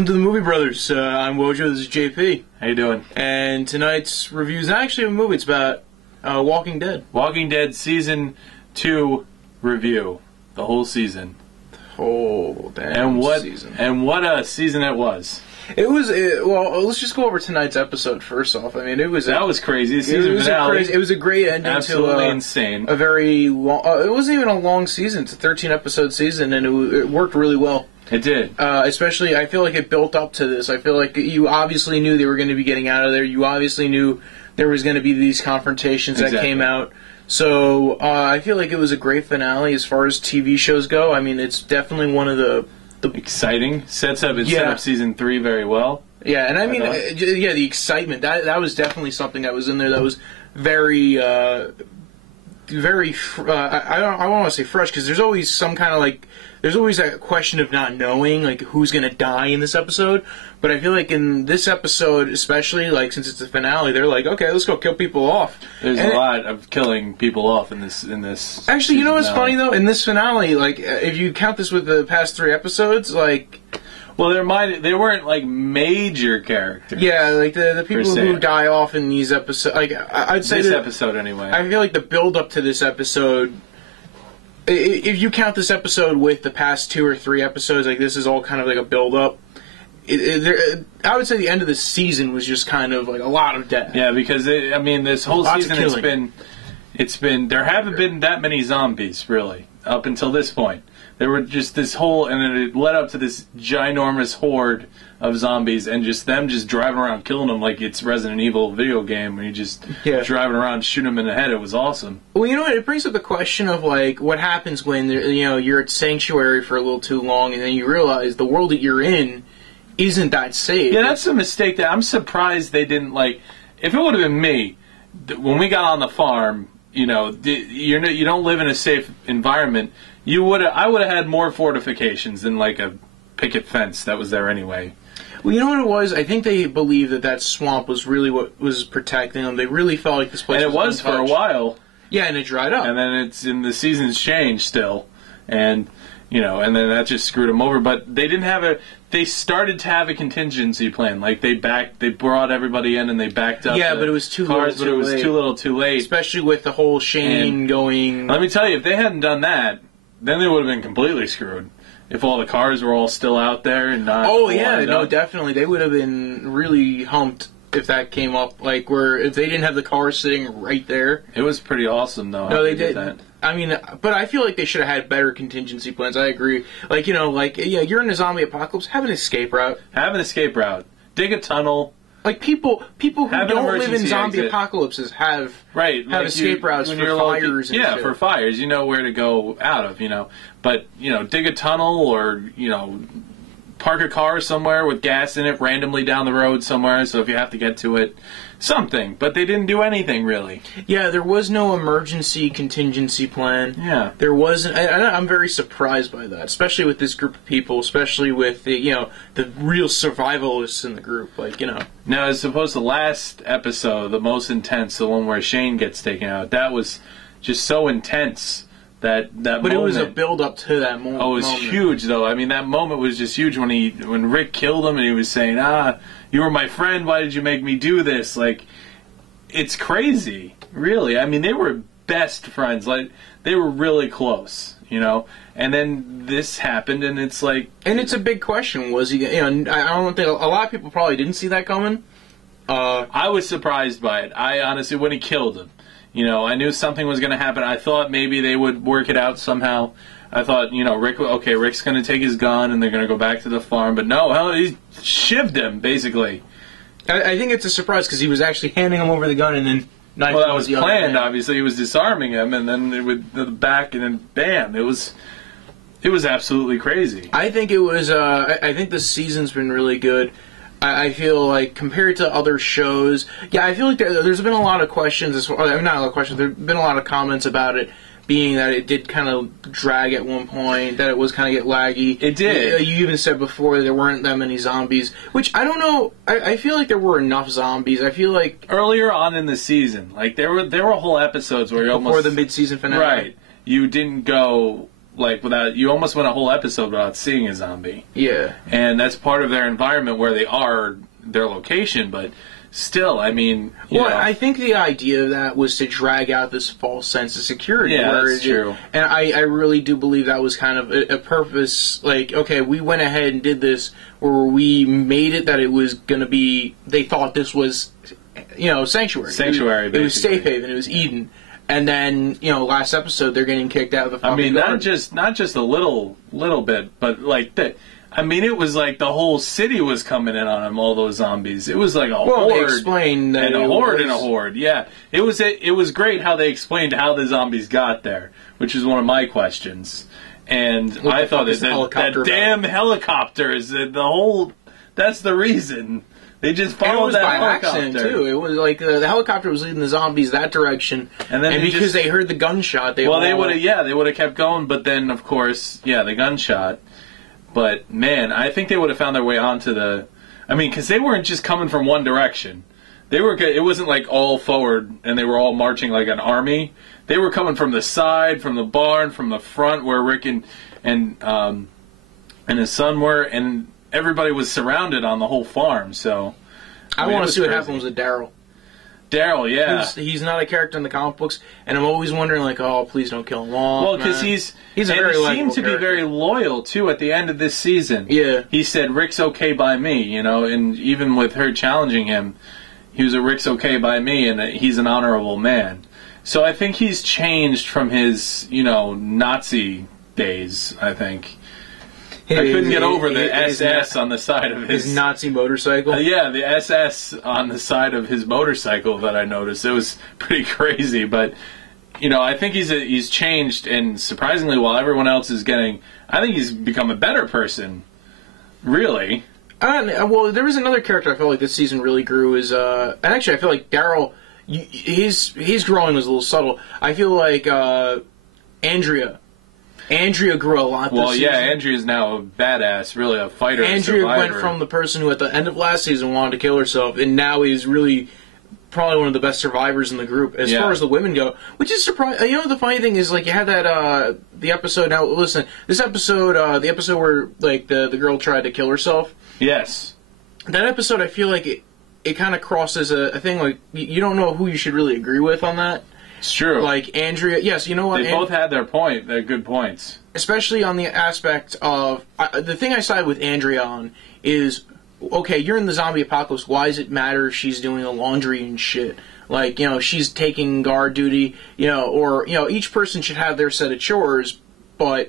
Welcome to the Movie Brothers. I'm Wojo, this is JP. How you doing? And tonight's review is actually a movie. It's about Walking Dead. Walking Dead Season 2 review. The whole season. Oh, damn season. And what a season it was. Well, let's just go over tonight's episode first off. I mean, that was crazy. It was a great ending. Absolutely insane. A very long, it wasn't even a long season. It's a 13-episode season, and it worked really well. It did. Especially, I feel like it built up to this. I feel like you obviously knew they were going to be getting out of there. You obviously knew there was going to be these confrontations that came out. So I feel like it was a great finale as far as TV shows go. I mean, it's definitely one of the exciting. Set up Season 3 very well. Yeah, and I mean, the excitement. That was definitely something that was in there that was very, very, I don't want to say fresh, because there's always some kind of there's always that question of not knowing, who's going to die in this episode. But I feel like in this episode, especially, since it's the finale, they're like, okay, let's go kill people off. There's a lot of killing people off in this. Actually, you know what's funny, though? In this finale, if you count this with the past 3 episodes, well, they weren't, major characters. Yeah, the people who die off in these episodes, I'd say this episode, anyway. I feel like the build-up to this episode, if you count this episode with the past 2 or 3 episodes, this is all kind of a build-up. I would say the end of the season was just kind of a lot of death. Yeah, because this whole season it's been there haven't been that many zombies really up until this point. There were just and then it led up to this ginormous horde of zombies, and them driving around killing them like it's Resident Evil video game where you just driving around shooting them in the head. It was awesome. Well, you know what? It brings up the question of what happens when you're at Sanctuary for a little too long, and then you realize the world that you're in isn't that safe. Yeah, that's a mistake that I'm surprised they didn't If it would have been me, when we got on the farm, you don't live in a safe environment. I would have had more fortifications than a picket fence that was there anyway. Well, you know what it was? I think they believed that swamp was really what was protecting them. They really felt like this place was untouched. For a while. Yeah, and it dried up. And then the seasons changed still, and and then that just screwed them over. But they didn't they started to have a contingency plan. They brought everybody in and they backed up. Yeah, but it was too little, too late. Especially with the whole Shane going. Let me tell you, if they hadn't done that, then they would have been completely screwed. If all the cars were all still out there and not. Oh yeah, no, definitely, they would have been really humped if that came up. If they didn't have the cars sitting right there. It was pretty awesome, though. No, they did that. I mean, but I feel like they should have had better contingency plans. I agree. You're in a zombie apocalypse. Have an escape route. Dig a tunnel. People who don't live in zombie apocalypses have escape routes for fires. For fires, you know where to go out of. But dig a tunnel or park a car somewhere with gas in it randomly down the road somewhere. So if you have to get to it, something. But they didn't do anything really. Yeah, there was no emergency contingency plan. Yeah, there wasn't. I'm very surprised by that, especially with this group of people, especially with the real survivalists in the group. Now, as opposed to last episode, the most intense, the one where Shane gets taken out, that was just so intense. But moment, it was a build up to that moment. Oh, it was huge though. I mean, that moment was just huge when Rick killed him and he was saying, you were my friend, why did you make me do this? It's crazy, really. I mean, they were best friends. They were really close, And then this happened, and it's and it's a big question. Was he? I don't think a lot of people probably didn't see that coming. I was surprised by it. I honestly, when he killed him, I knew something was going to happen. I thought maybe they would work it out somehow. I thought, Rick's going to take his gun and they're going to go back to the farm. But no, he shivved him, basically. I think it's a surprise because he was actually handing him over the gun and then knifed him. Well, that was planned, obviously. He was disarming him and then with the back and then bam. It was absolutely crazy. I think it was, I think this season's been really good. I feel like compared to other shows, I feel like there's been a lot of questions. Not a lot of questions. There've been a lot of comments about it, being that it did kind of drag at one point, that it was kind of get laggy. It did. You even said before there weren't that many zombies, which I don't know. I feel like there were enough zombies. I feel like earlier on in the season, there were whole episodes where you before the mid-season finale, right? You didn't go like you almost went a whole episode without seeing a zombie. Yeah. And that's part of their environment where they are, their location, but still, I mean, you know. I think the idea of that was to drag out this false sense of security. Yeah, that's true. And I really do believe that was kind of a purpose. Like, okay, we went ahead and did this, where we made it that it was going to be. They thought this was, sanctuary. Sanctuary. It was safe haven. It was Eden. And then, last episode they're getting kicked out of the fucking garden. not just a little bit, but like that. I mean, it was like the whole city was coming in on him, all those zombies. It was like a horde. They explained that and a horde and a horde. Yeah. It was great how they explained how the zombies got there, which is one of my questions. And I thought that damn helicopter is the whole, that's the reason. They just followed that helicopter. Accident, too. It was like the helicopter was leading the zombies that direction, and because they heard the gunshot, they would have kept going. But then, of course, the gunshot. But man, I think they would have found their way onto the. I mean, because they weren't just coming from one direction. They were. It wasn't like all forward, and they were all marching like an army. They were coming from the side, from the barn, from the front, where Rick and his son were, and everybody was surrounded on the whole farm. So I want to see what happens with Daryl. Daryl, yeah, he's not a character in the comic books, and I'm always wondering, like, oh, please don't kill him off. Well, because he seemed to be very loyal too. At the end of this season, yeah, he said Rick's okay by me, and even with her challenging him, he was a Rick's okay by me, and he's an honorable man. So I think he's changed from his Nazi days. I think. I couldn't get over the SS on the side of his Nazi motorcycle. The SS on the side of his motorcycle that I noticed. It was pretty crazy, but I think he's changed, and surprisingly, while everyone else is I think he's become a better person. Really. Well, there was another character I felt like this season really grew and actually I feel like Daryl, his growing was a little subtle. I feel like Andrea grew a lot this season. Andrea's now a badass, really a fighter. Andrea went from the person who at the end of last season wanted to kill herself, and now is really probably one of the best survivors in the group as far as the women go, which is surprising. The funny thing is, like, you had that, the episode, now listen, this episode, the episode where, like, the girl tried to kill herself. Yes. That episode, I feel like it kind of crosses a thing, like, you don't know who you should really agree with on that. It's true. Like, Andrea, yes, you know what? They both had their point. They're good points. Especially on the aspect of, the thing I side with Andrea on is, okay, you're in the zombie apocalypse, why does it matter if she's doing the laundry and shit? Like, she's taking guard duty, or, each person should have their set of chores, but,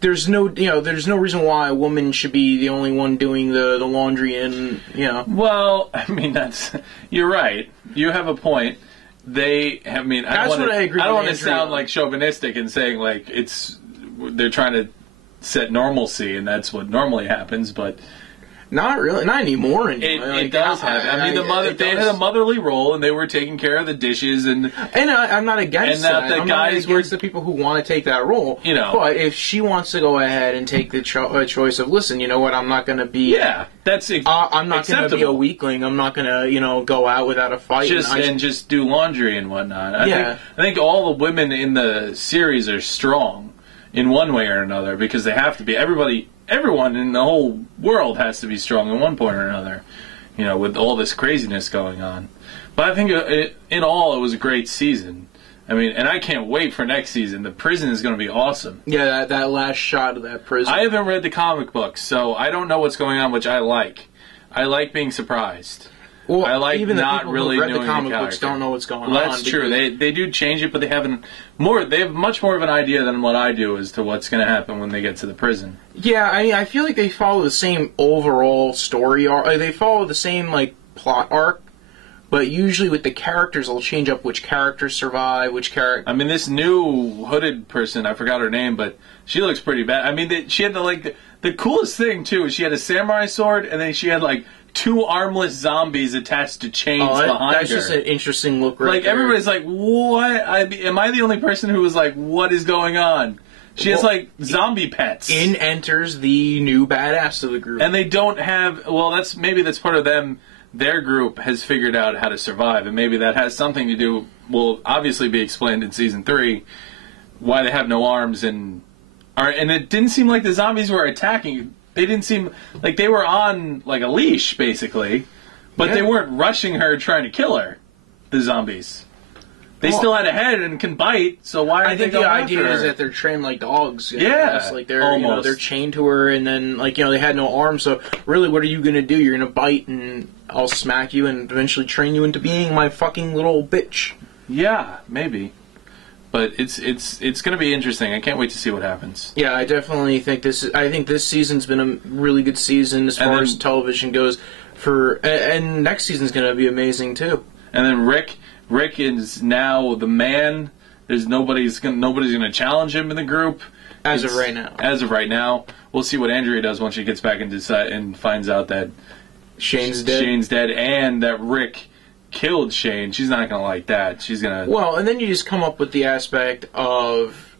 there's no reason why a woman should be the only one doing the laundry and, Well, I mean, you're right. You have a point. I don't want to sound like chauvinistic and saying like they're trying to set normalcy and that's what normally happens, but not really, not anymore. It does happen. I mean, they had a motherly role and they were taking care of the dishes and I'm not against that. The guys were the people who want to take that role. But if she wants to go ahead and take the choice of, listen, you know what, I'm not going to be. Yeah, that's I'm not going to be a weakling. I'm not going to go out without a fight and just do laundry and whatnot. I think all the women in the series are strong in one way or another because they have to be. Everyone in the whole world has to be strong in one point or another, with all this craziness going on. But I think in all, it was a great season. I mean, and I can't wait for next season. The prison is going to be awesome. Yeah, that last shot of that prison. I haven't read the comic books, so I don't know what's going on, which I like. I like being surprised. Well, I like even not really knowing the comic books don't know what's going on. That's true. They do change it, but they have much more of an idea than what I do as to what's going to happen when they get to the prison. Yeah, I feel like they follow the same overall story arc. They follow the same plot arc, but usually with the characters, they'll change up which characters survive, which character. I mean, this new hooded person, I forgot her name, but she looks pretty bad. I mean, she had the coolest thing too. She had a samurai sword, and then she had 2 armless zombies attached to chains behind her. That's just an interesting look, right? Everybody's like, what? Am I the only person who was like, what is going on? She has zombie pets. In enters the new badass of the group, and they don't have. Well, that's part of them. Their group has figured out how to survive, and maybe that has something to do. Will obviously be explained in season 3. why they have no arms and it didn't seem like the zombies were attacking. They didn't seem like they were on like a leash basically, but they weren't rushing her trying to kill her. The zombies. They still had a head and can bite, so why are they going after her? I think the idea is that they're trained like dogs. Yeah, like they're they're chained to her, and then they had no arms. So really, what are you gonna do? You're gonna bite, and I'll smack you, and eventually train you into being my fucking little bitch. Yeah, maybe. But it's gonna be interesting. I can't wait to see what happens. Yeah, I definitely think this season's been a really good season as far as television goes. And next season's gonna be amazing too. And then Rick is now the man. There's nobody's gonna challenge him in the group as of right now. As of right now, we'll see what Andrea does once she gets back and finds out that Shane's dead, and that Rick killed Shane. She's not gonna like that. She's gonna and then you just come up with the aspect of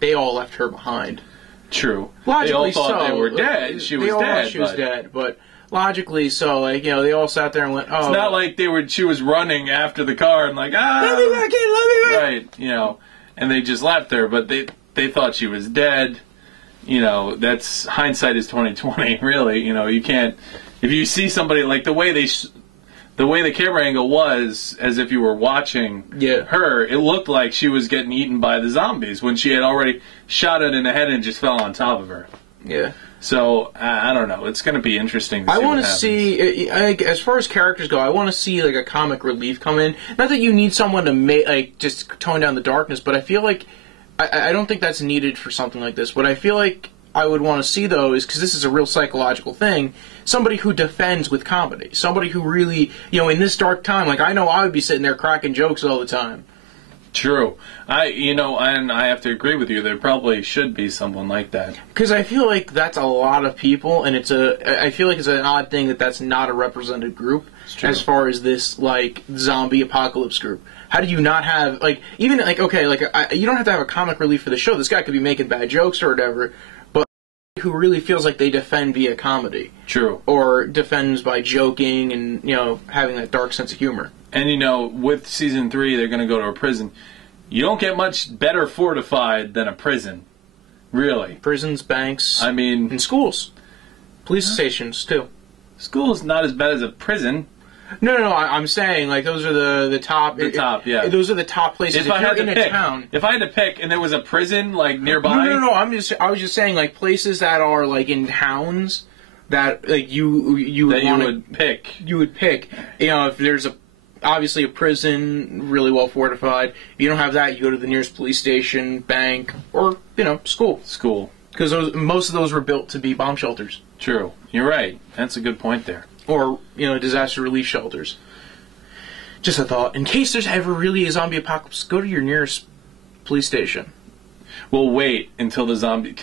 they all left her behind. True. Logically, they all thought they were dead. She was dead, but. Logically, so they all sat there and went, "Oh." It's not like she was running after the car and like, "Ah, let me back in, let me back." Right, and they just left her, but they thought she was dead. That's hindsight is 20/20. Really, you can't if you see somebody like the way the camera angle was, as if you were watching her. It looked like she was getting eaten by the zombies when she had already shot it in the head and just fell on top of her. Yeah. So, I don't know. It's going to be interesting to see I want to see, as far as characters go, I want to see, a comic relief come in. Not that you need someone to, just tone down the darkness, but I feel like, I don't think that's needed for something like this. What I feel like I would want to see, though, is, because this is a real psychological thing, somebody who defends with comedy. Somebody who really, in this dark time, I know I would be sitting there cracking jokes all the time. True. And I have to agree with you. There probably should be someone like that. Because I feel like that's a lot of people, and I feel like it's an odd thing that that's not a represented group as far as this, zombie apocalypse group. How do you not have, you don't have to have a comic relief for the show. This guy could be making bad jokes or whatever, but who really feels like they defend via comedy. True. Or defends by joking and, having that dark sense of humor. And, with Season 3, they're going to go to a prison. You don't get much better fortified than a prison. Really. Prisons, banks. And schools. Police stations, too. School's not as bad as a prison. No, I'm saying, those are the top... The top, yeah. Those are the top places. If I had to pick, if I had to pick and there was a prison, nearby... No, I was just saying, places that are, in towns that, you would pick. You would pick. If there's obviously a prison, really well fortified. If you don't have that, you go to the nearest police station, bank, or, school. School. Because most of those were built to be bomb shelters. True. You're right. That's a good point there. Or, disaster relief shelters. Just a thought. In case there's ever really a zombie apocalypse, go to your nearest police station. Well, wait until the zombie...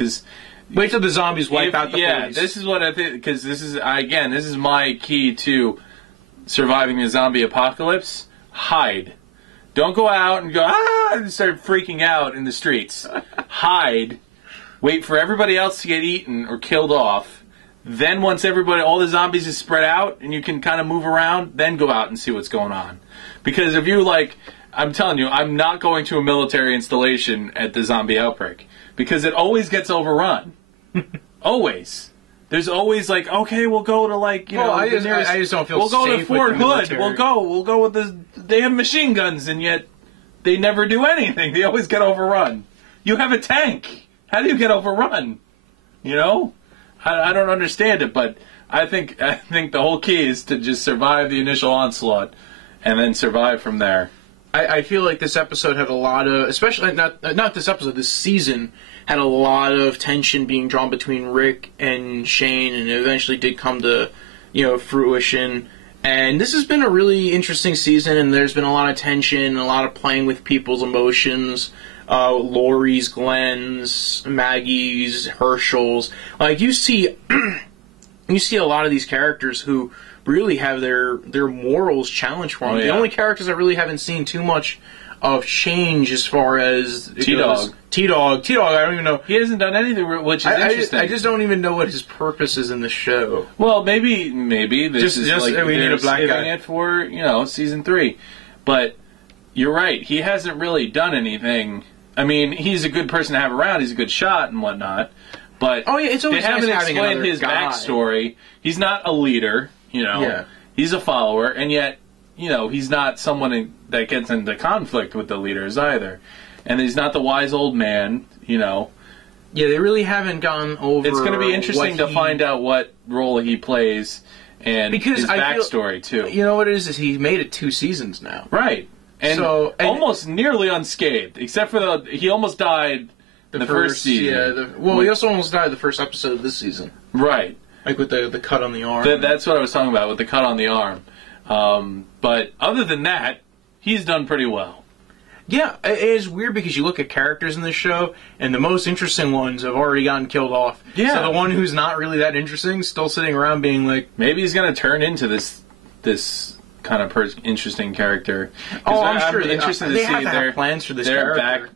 Wait till the zombies wipe out the police. Yeah, this is what I think... Because this is my key to... surviving a zombie apocalypse. Hide. Don't go out and go, and start freaking out in the streets. Hide. Wait for everybody else to get eaten or killed off. Then once all the zombies is spread out and you can kind of move around, then go out and see what's going on. Because if you I'm telling you, I'm not going to a military installation at the zombie outbreak. Because it always gets overrun. Always. There's always okay, we'll go to I just don't feel we'll go safe to Fort with the Hood. military. We'll go with they have machine guns and yet they never do anything. They always get overrun. You have a tank. How do you get overrun? I don't understand it, but I think the whole key is to just survive the initial onslaught and then survive from there. I feel like this episode had a lot of, especially not this episode, this season had a lot of tension being drawn between Rick and Shane, and it eventually did come to, fruition. And this has been a really interesting season, and there's been a lot of tension, a lot of playing with people's emotions. Lori's, Glenn's, Maggie's, Herschel's. You see a lot of these characters who really have their morals challenged for them. The only characters I really haven't seen too much of change as far as T-Dog. T-Dog, I don't even know. He hasn't done anything, which is interesting. I just don't even know what his purpose is in the show. Well, maybe this is we need a black guy. It for season 3, but you're right. He hasn't really done anything I mean, he's a good person to have around. He's a good shot and whatnot. But it's always they haven't nice explained his backstory. He's not a leader, Yeah. He's a follower, and yet, he's not someone that gets into conflict with the leaders either. And he's not the wise old man, Yeah, they really haven't gone over. It's going to be interesting to find out what role he plays and his backstory, too. You know what it is he made it 2 seasons now. Right. And almost nearly unscathed, except for he almost died the first season. Yeah, he also almost died the first episode of this season. Right. Like with the cut on the arm. That's what I was talking about, with the cut on the arm. But other than that, he's done pretty well. Yeah, it is weird because you look at characters in this show, and the most interesting ones have already gotten killed off. Yeah. So the one who's not really that interesting is still sitting around being like... Maybe he's going to turn into this kind of interesting character. I'm sure. I'm interested to they see have plans for this character.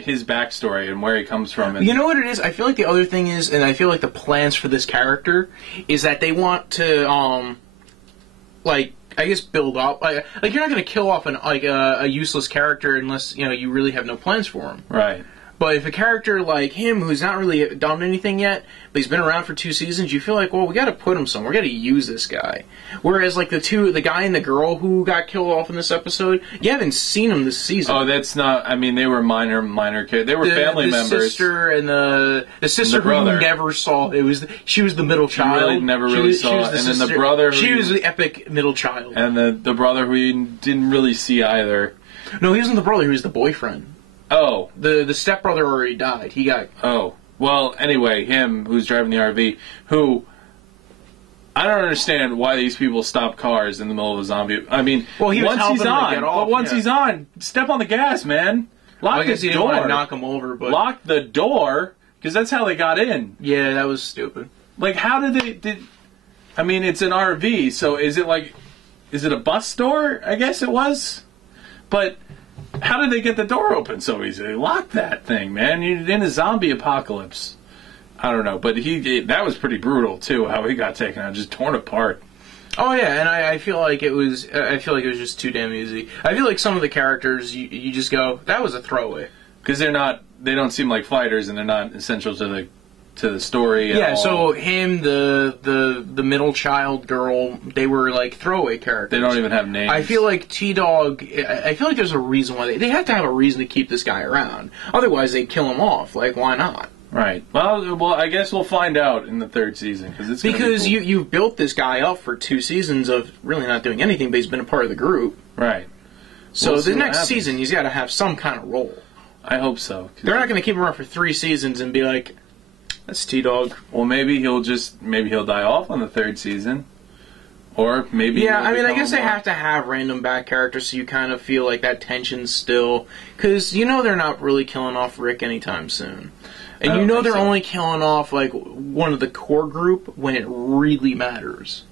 His backstory and where he comes from. You know what it is? I feel like the other thing is, and I feel like the plans for this character is that they want to, I guess build up. Like you're not going to kill off a useless character unless you really have no plans for him. Right. But if a character like him, who's not really done anything yet, but he's been around for 2 seasons, you feel like, well, we got to put him somewhere. We got to use this guy. Whereas, like the guy and the girl who got killed off in this episode, you haven't seen them this season. Oh, that's not. I mean, they were minor characters. They were family members. The sister and the sister who you never saw. She was the middle child. You never really saw. And then the brother. She was the epic middle child. And the brother who you didn't really see either. No, he wasn't the brother. He was the boyfriend. Oh. The stepbrother already died. He got... Oh. Well, anyway, him, who's driving the RV, who... I don't understand why these people stop cars in the middle of a zombie... I mean, once he's on, step on the gas, man. Lock the door. Want to knock him over, but... Lock the door, because that's how they got in. Yeah, that was stupid. Like, how did I mean, it's an RV, so is it a bus door? I guess it was. But... how did they get the door open so easily? Lock that thing, man. You're in a zombie apocalypse. I don't know, but that was pretty brutal too. How he got taken out, just torn apart. Oh yeah, and I feel like it was. I feel like it was just too damn easy. I feel like some of the characters you just go, that was a throwaway, because they don't seem like fighters, and they're not essential to the story. Yeah, so him, the middle child girl, they were like throwaway characters. They don't even have names. I feel like T-Dog, I feel like there's a reason why they have to have a reason to keep this guy around. Otherwise, they'd kill him off. Like, why not? Right. Well, I guess we'll find out in the 3rd season because cool. you've built this guy up for 2 seasons of really not doing anything, but he's been a part of the group. Right. So the next season, he's got to have some kind of role. I hope so. They're not going to keep him around for 3 seasons and be like, that's T-Dog. Well, maybe he'll die off on the 3rd season. Or maybe... Yeah, I mean, I guess they have to have random back characters so you kind of feel like that tension's still... because they're not really killing off Rick anytime soon. And they're only killing off, like, one of the core group when it really matters.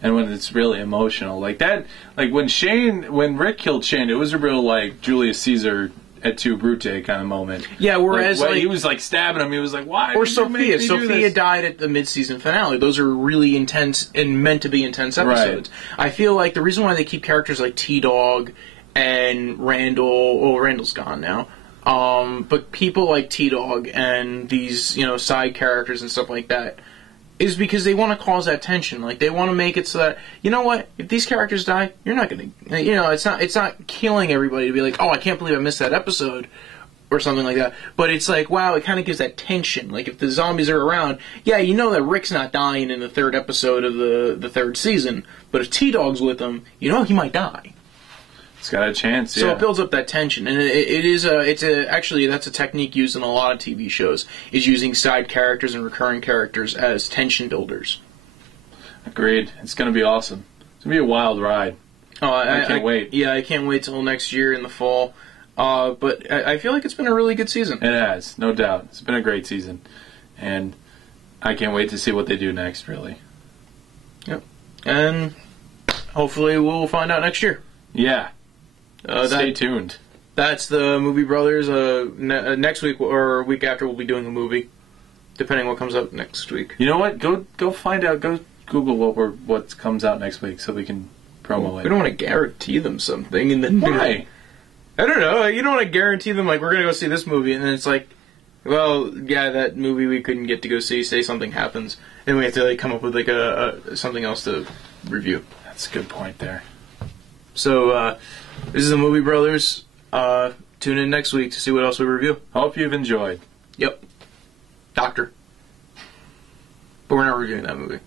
And when it's really emotional. Like that... Like, when Rick killed Shane, it was a real, like, Julius Caesar... et tu, Brute kind of moment. Yeah, whereas he was like stabbing him, he was like, "Why?" Or Sophia. Sophia died at the mid-season finale. Those are really intense and meant to be intense episodes. Right. I feel like the reason why they keep characters like T-Dog and Randall. Well, Randall's gone now. But people like T-Dog and these side characters and stuff like that is because they want to cause that tension. Like, they want to make it so that, you know what, if these characters die, you're not going to, it's not killing everybody to be like, oh, I can't believe I missed that episode, or something like that. But it's like, wow, it kind of gives that tension. Like, if the zombies are around, yeah, you know that Rick's not dying in the 3rd episode of the 3rd season, but if T-Dog's with him, he might die. It's got a chance, yeah. So it builds up that tension, and actually that's a technique used in a lot of TV shows, is using side characters and recurring characters as tension builders. Agreed. It's going to be awesome. It's going to be a wild ride. Oh, I can't wait. Yeah, I can't wait till next year in the fall. But I feel like it's been a really good season. It has, no doubt. It's been a great season, and I can't wait to see what they do next, really. Yep. And hopefully we'll find out next year. Yeah. Stay tuned. That's the Movie Brothers. Next week or week after, we'll be doing a movie, depending what comes up next week. You know what? Go find out. Go Google what comes out next week so we can promo it. We don't want to guarantee them something and then why? I don't know. You don't want to guarantee them, like, we're going to go see this movie, and then it's like, well, yeah, that movie we couldn't get to go see, say something happens, and we have to, like, come up with, like, something else to review. That's a good point there. So, this is the Movie Brothers. Tune in next week to see what else we review. Hope you've enjoyed. Yep. Doctor. But we're not reviewing that movie.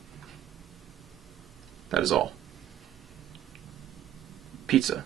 That is all. Pizza.